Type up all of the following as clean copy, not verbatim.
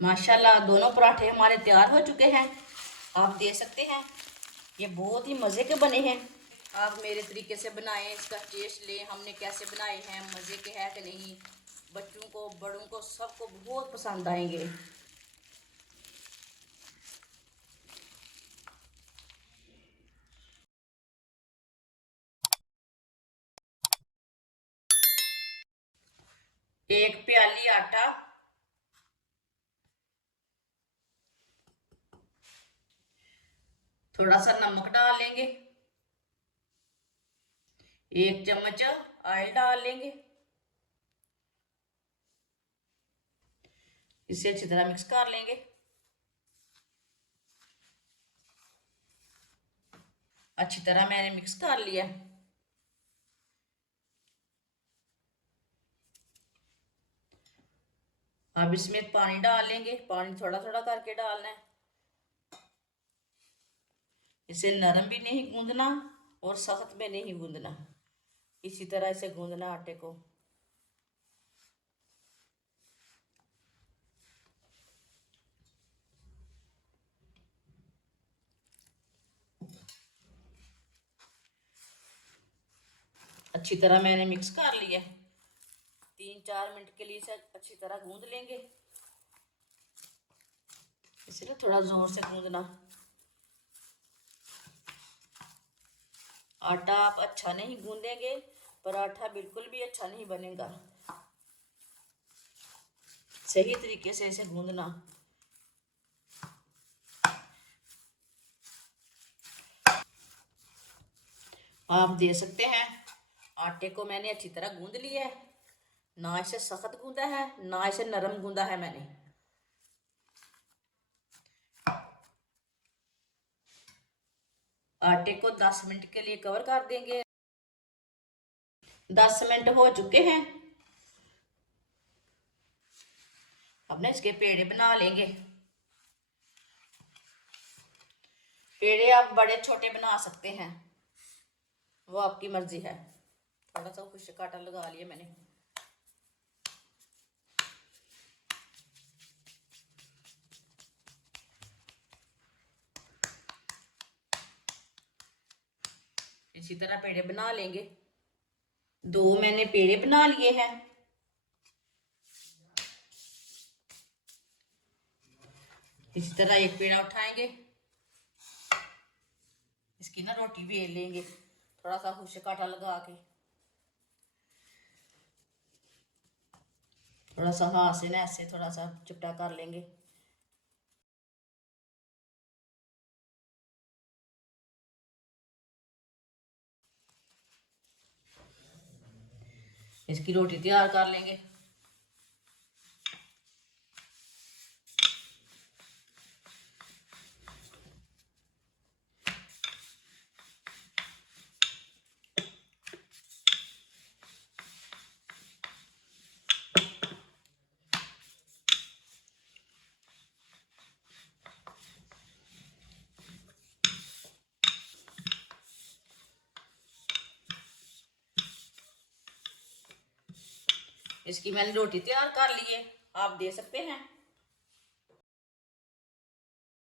माशाल्लाह दोनों पराठे हमारे तैयार हो चुके हैं। आप देख सकते हैं ये बहुत ही मज़े के बने हैं। आप मेरे तरीके से बनाएं, इसका टेस्ट लें हमने कैसे बनाए हैं, मज़े के हैं कि नहीं। बच्चों को बड़ों को सबको बहुत पसंद आएंगे। एक प्याली आटा, थोड़ा सा नमक डाल लेंगे, एक चम्मच ऑयल डाल लेंगे। इसे अच्छी तरह मिक्स कर लेंगे। अच्छी तरह मैंने मिक्स कर लिया। अब इसमें पानी डाल लेंगे, पानी थोड़ा थोड़ा करके डालना है। इसे नरम भी नहीं गूंदना और सख्त में नहीं गूंदना, इसी तरह इसे गूंदना आटे को। अच्छी तरह मैंने मिक्स कर लिया। 3-4 मिनट के लिए इसे अच्छी तरह गूंद लेंगे। इसे ना थोड़ा जोर से गूंदना। आटा आप अच्छा नहीं गूंदेंगे पराठा बिल्कुल भी अच्छा नहीं बनेगा। सही तरीके से इसे गूंदना। आप देख सकते हैं आटे को मैंने अच्छी तरह गूंद लिया है। ना इसे सख्त गूंदा है ना इसे नरम गूंदा है मैंने। आटे को 10 मिनट के लिए कवर कर देंगे। 10 मिनट हो चुके हैं। अब ना इसके पेड़े बना लेंगे। पेड़े आप बड़े छोटे बना सकते हैं, वो आपकी मर्जी है। थोड़ा सा कुछ काटा लगा लिया मैंने। इसी तरह पेड़े बना लेंगे। 2 मैंने पेड़े बना लिए हैं। इसी तरह एक पेड़ा उठाएंगे, इसकी ना रोटी बेल लेंगे थोड़ा सा खुश काटा लगा के। थोड़ा सा हाथ से ना ऐसे थोड़ा सा चिपटा कर लेंगे। इसकी रोटी तैयार कर लेंगे। इसकी मैंने रोटी तैयार कर ली है, आप दे सकते हैं।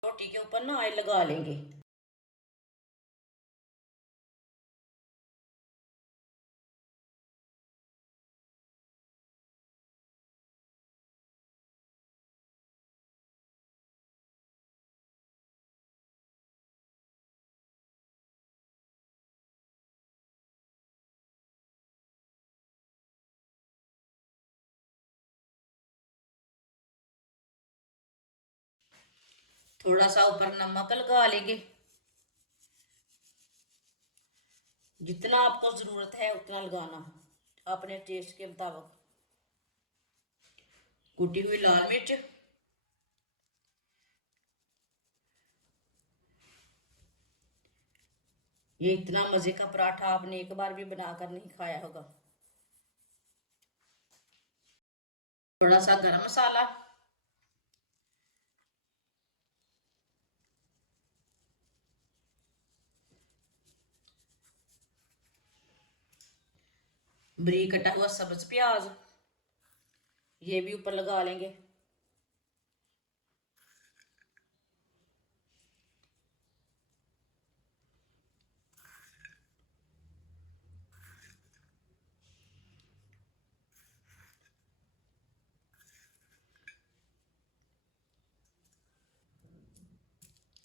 रोटी के ऊपर ना ऑयल लगा लेंगे। थोड़ा सा ऊपर नमक लगा लेंगे। जितना आपको जरूरत है उतना लगाना, अपने टेस्ट के मुताबिक। कुटी हुई लाल मिर्च, ये इतना मजे का पराठा आपने एक बार भी बनाकर नहीं खाया होगा। थोड़ा सा गरम मसाला, बारीक कटा हुआ सब्ज प्याज, ये भी ऊपर लगा लेंगे।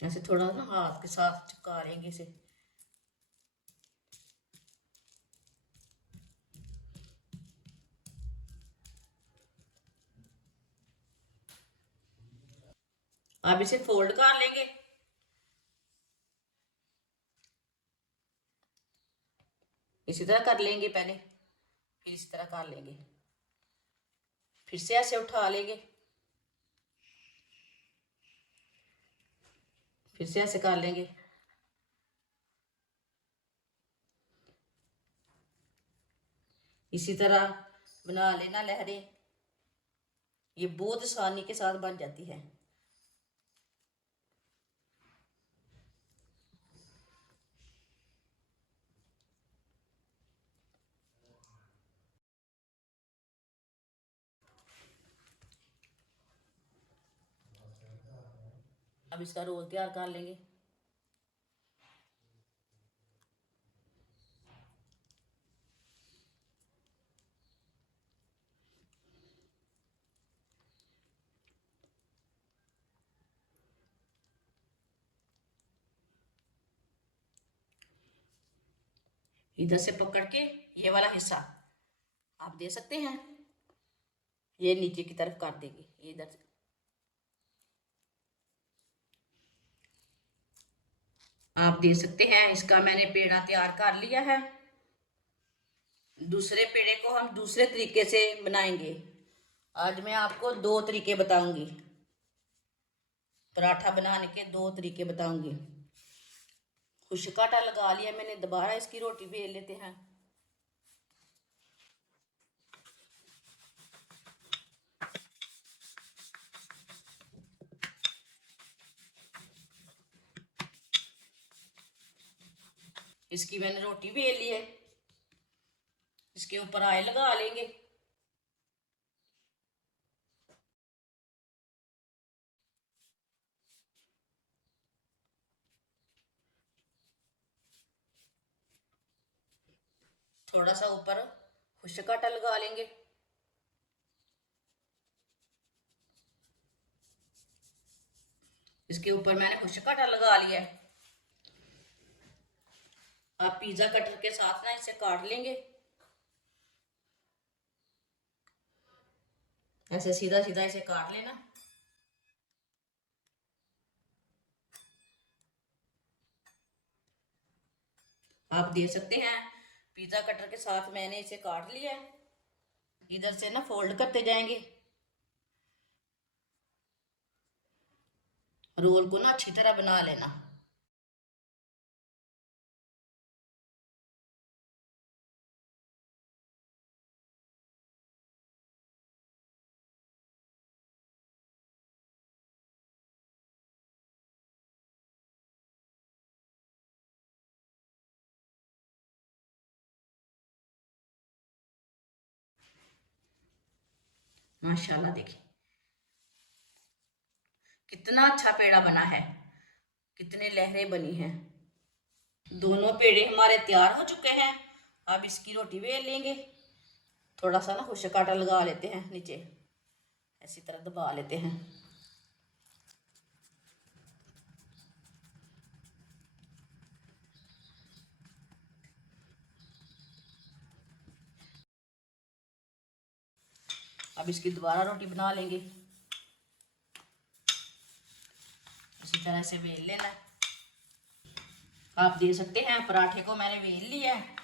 ऐसे थोड़ा ना हाथ के साथ चिपका लेंगे इसे। अब इसे फोल्ड कर लेंगे। इसी तरह कर लेंगे पहले, फिर इसी तरह कर लेंगे, फिर से ऐसे उठा लेंगे, फिर से ऐसे कर लेंगे। इसी तरह बना लेना लहरें, ये बहुत आसानी के साथ बन जाती है। अब इसका रोल तैयार कर लेंगे। इधर से पकड़ के ये वाला हिस्सा आप दे सकते हैं, ये नीचे की तरफ कर देंगे, ये इधर से। आप दे सकते हैं। इसका मैंने पेड़ा तैयार कर लिया है। दूसरे पेड़े को हम दूसरे तरीके से बनाएंगे। आज मैं आपको 2 तरीके बताऊंगी, पराठा बनाने के 2 तरीके बताऊंगी। खुश्क आटा लगा लिया मैंने, दोबारा इसकी रोटी बेल लेते हैं। इसकी मैंने रोटी बेल ली है, इसके ऊपर ऑयल लगा लेंगे। थोड़ा सा ऊपर खुश्क आटा लगा लेंगे। इसके ऊपर मैंने खुश्क आटा लगा लिया है। आप पिज्जा कटर के साथ ना इसे काट लेंगे, ऐसे सीधा सीधा इसे काट लेना। आप दे सकते हैं। पिज्जा कटर के साथ मैंने इसे काट लिया है। इधर से ना फोल्ड करते जाएंगे, रोल को ना अच्छी तरह बना लेना। माशाल्लाह देखिए कितना अच्छा पेड़ा बना है, कितने लहरें बनी हैं। दोनों पेड़े हमारे तैयार हो चुके हैं। अब इसकी रोटी बेल लेंगे। थोड़ा सा ना खुश्क आटा लगा लेते हैं नीचे, ऐसी तरह दबा लेते हैं। अब इसकी दोबारा रोटी बना लेंगे, इसी तरह से बेल लेना है। आप दे सकते हैं। पराठे को मैंने बेल लिया है।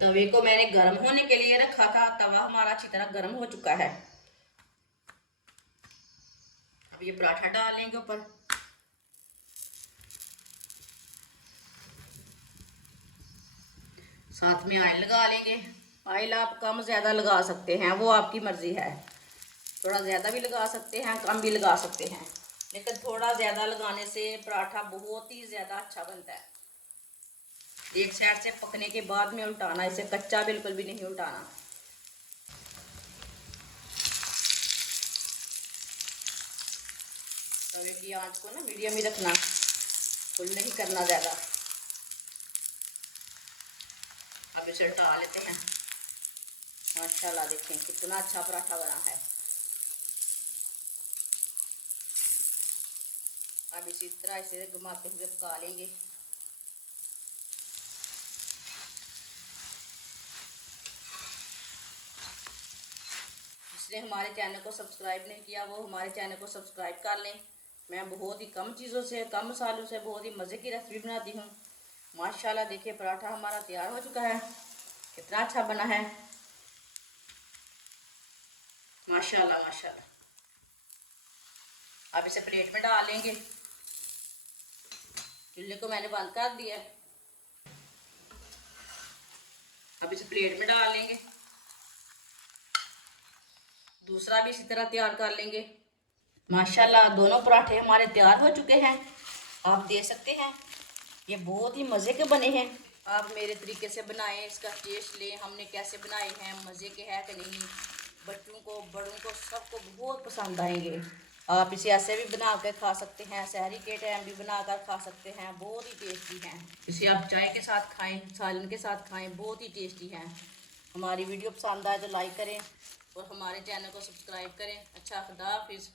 तवे को मैंने गर्म होने के लिए रखा था, तवा हमारा अच्छी तरह गर्म हो चुका है। अब ये पराठा डाल लेंगे ऊपर। साथ में ऑयल लगा लेंगे। ऑयल आप कम ज़्यादा लगा सकते हैं, वो आपकी मर्ज़ी है। थोड़ा ज़्यादा भी लगा सकते हैं, कम भी लगा सकते हैं, लेकिन थोड़ा ज़्यादा लगाने से पराठा बहुत ही ज़्यादा अच्छा बनता है। एक साइड से पकने के बाद में उल्टाना, इसे कच्चा बिल्कुल भी नहीं उल्टाना। तवे की आंच को ना मीडियम ही रखना, फुल नहीं करना ज़्यादा। अब इसे उल्टा लेते हैं। माशाल्लाह देखें कितना अच्छा पराठा बना है। अब इसी तरह इसे घुमाते हुए पका लेंगे। जिसने हमारे चैनल को सब्सक्राइब नहीं किया वो हमारे चैनल को सब्सक्राइब कर लें। मैं बहुत ही कम चीज़ों से, कम मसालों से बहुत ही मज़े की रेसिपी बनाती हूँ। माशाल्लाह देखिए पराठा हमारा तैयार हो चुका है, कितना अच्छा बना है। माशाल्लाह माशाल्लाह। अब इसे प्लेट में डाल लेंगे। चूल्हे को मैंने बंद कर दिया। अब इसे प्लेट में डाल लेंगे। दूसरा भी इसी तरह तैयार कर लेंगे। माशाल्लाह दोनों पराठे हमारे तैयार हो चुके हैं, आप देख सकते हैं। ये बहुत ही मज़े के बने हैं। आप मेरे तरीके से बनाएं, इसका टेस्ट लें हमने कैसे बनाए हैं, मज़े के हैं कि नहीं। बच्चों को, बड़ों को, सबको बहुत पसंद आएंगे। आप इसे ऐसे भी बना कर खा सकते हैं, सहरी के टाइम भी बना कर खा सकते हैं, बहुत ही टेस्टी हैं। इसे आप चाय के साथ खाएं, सालन के साथ खाएं, बहुत ही टेस्टी हैं। हमारी वीडियो पसंद आए तो लाइक करें और हमारे चैनल को सब्सक्राइब करें। अच्छा, खुदा हाफिज़।